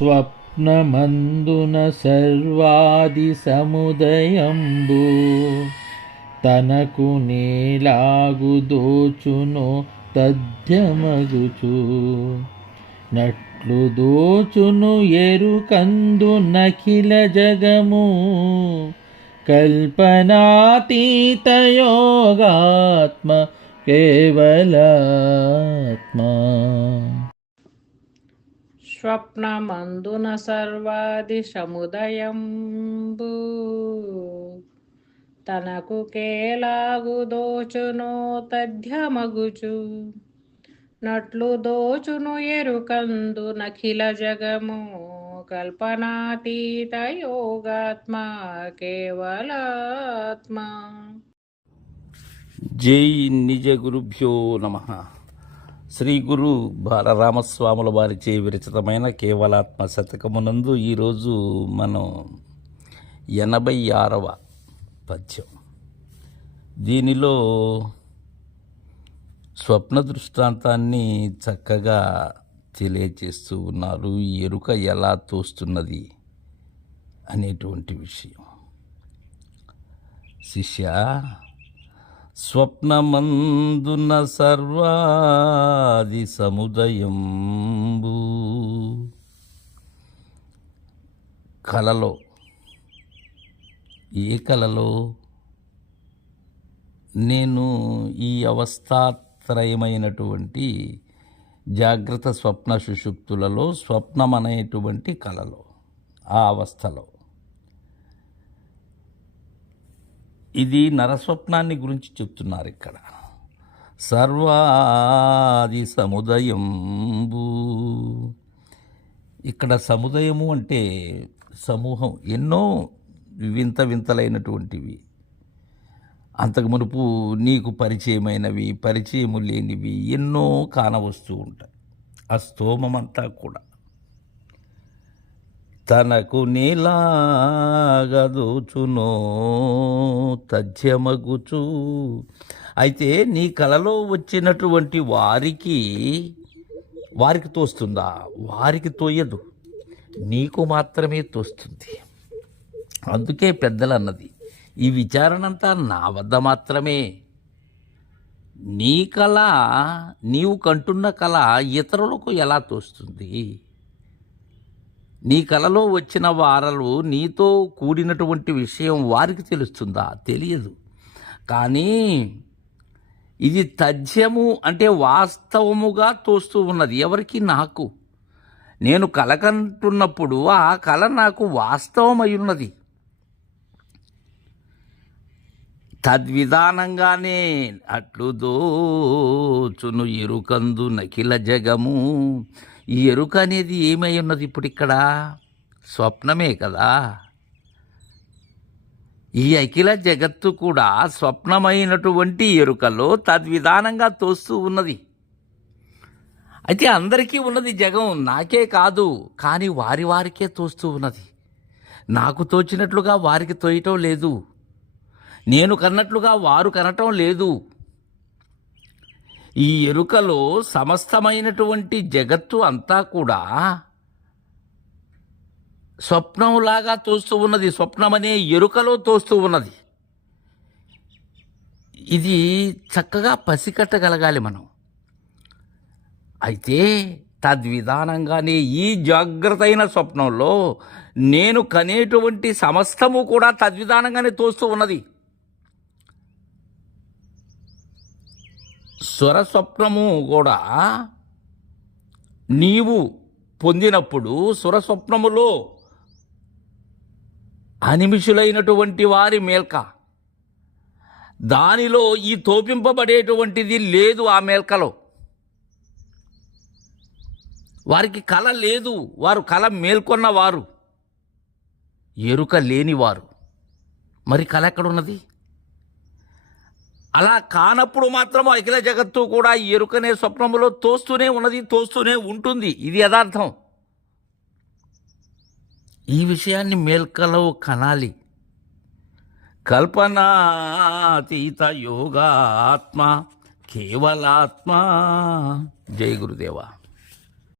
స్వప్నమందున సర్వాది సముదయంబు తనకు నేలాగు దోచును తథ్యమగుచు నట్లు దోచును ఎరుకందు నఖిల జగము కల్పనాతీత యోగాత్మ కేవలాత్మ స్వప్నమందున సర్వాది సముదయంబు. తనకు కేలాగు దోచును తథ్యమగుచు నట్లు దోచును ఎరుకందు నఖిల జగము. కల్పనాతీత యోగాత్మ కేవలాత్మ. జై నిజ గురుభ్యో నమ. శ్రీ గురు బాలరామస్వాముల వారిచే విరచితమైన కేవలాత్మ శతకమునందు ఈరోజు మనం ఎనభై ఆరవ పద్యం. దీనిలో స్వప్న దృష్టాంతాన్ని చక్కగా తెలియజేస్తూ ఉన్నారు ఈ ఎరుక ఎలా తోస్తున్నది అనేటువంటి విషయం. శిష్య స్వప్నమందున సర్వాది సముదయంబు. కలలో ఏ కలలో నేను ఈ అవస్థాత్రయమైనటువంటి జాగ్రత్త స్వప్న సుషుప్తులలో స్వప్నం అనేటువంటి కలలో ఆ అవస్థలో. ఇది నరస్వప్నాన్ని గురించి చెప్తున్నారు ఇక్కడ. సర్వాది సముదయంబు. ఇక్కడ సముదయము అంటే సమూహం. ఎన్నో వింత వింతలైనటువంటివి. అంతకు మునుపు నీకు పరిచయమైనవి పరిచయము లేనివి ఎన్నో కానవస్తూ ఉంటాయి. ఆ స్తోమమంతా కూడా. తనకు నీలాగదూచును తథ్యమగుచు. అయితే నీ కలలో వచ్చినటువంటి వారికి వారికి తోస్తుందా? వారికి తోయదు. నీకు మాత్రమే తోస్తుంది. అందుకే పెద్దలు అన్నది ఈ విచారణ అంతా నా వద్ద మాత్రమే. నీ కళ నీవు కంటున్న కళ ఇతరులకు ఎలా తోస్తుంది? నీ కలలో వచ్చిన వారలు నీతో కూడినటువంటి విషయం వారికి తెలుస్తుందా? తెలియదు. కానీ ఇది తథ్యము అంటే వాస్తవముగా తోస్తూ ఉన్నది. ఎవరికి? నాకు. నేను కలకంటున్నప్పుడు ఆ కళ నాకు వాస్తవమై ఉన్నది. తద్విధానంగానే అట్లు దోచును ఎరుకందు నకిల జగము. ఈ ఎరుక అనేది ఏమై ఉన్నది ఇప్పుడు ఇక్కడ స్వప్నమే కదా? ఈ అఖిల జగత్తు కూడా స్వప్నమైనటువంటి ఎరుకలో తద్విధానంగా తోస్తూ ఉన్నది. అయితే అందరికీ ఉన్నది జగం నాకే కాదు కానీ వారి వారికే తోస్తూ ఉన్నది. నాకు తోచినట్లుగా వారికి తోయటం లేదు. నేను కన్నట్లుగా వారు కనటం లేదు. ఈ ఎరుకలో సమస్తమైనటువంటి జగత్తు అంతా కూడా స్వప్నంలాగా తోస్తూ ఉన్నది. స్వప్నమనే ఎరుకలో తోస్తూ ఉన్నది. ఇది చక్కగా పసికట్టగలగాలి మనం. అయితే తద్విధానంగానే ఈ జాగ్రత్త అయిన స్వప్నంలో నేను కనేటువంటి సమస్తము కూడా తద్విధానంగానే తోస్తూ ఉన్నది. స్వరస్వప్నము కూడా నీవు పొందినప్పుడు స్వరస్వప్నములో అనిమిషులైనటువంటి వారి మేల్క. దానిలో ఈ తోపింపబడేటువంటిది లేదు ఆ మేల్కలో. వారికి కళ లేదు. వారు కళ మేల్కొన్న వారు ఎరుక లేనివారు. మరి కళ ఎక్కడున్నది? అలా కానప్పుడు మాత్రం అఖిల జగత్తు కూడా ఈ ఎరుకనే స్వప్నములో తోస్తూనే ఉన్నది తోస్తూనే ఉంటుంది. ఇది యథార్థం. ఈ విషయాన్ని మేల్కలో కనాలి. కల్పనాతీత యోగాత్మ కేవలాత్మ. జై గురుదేవా.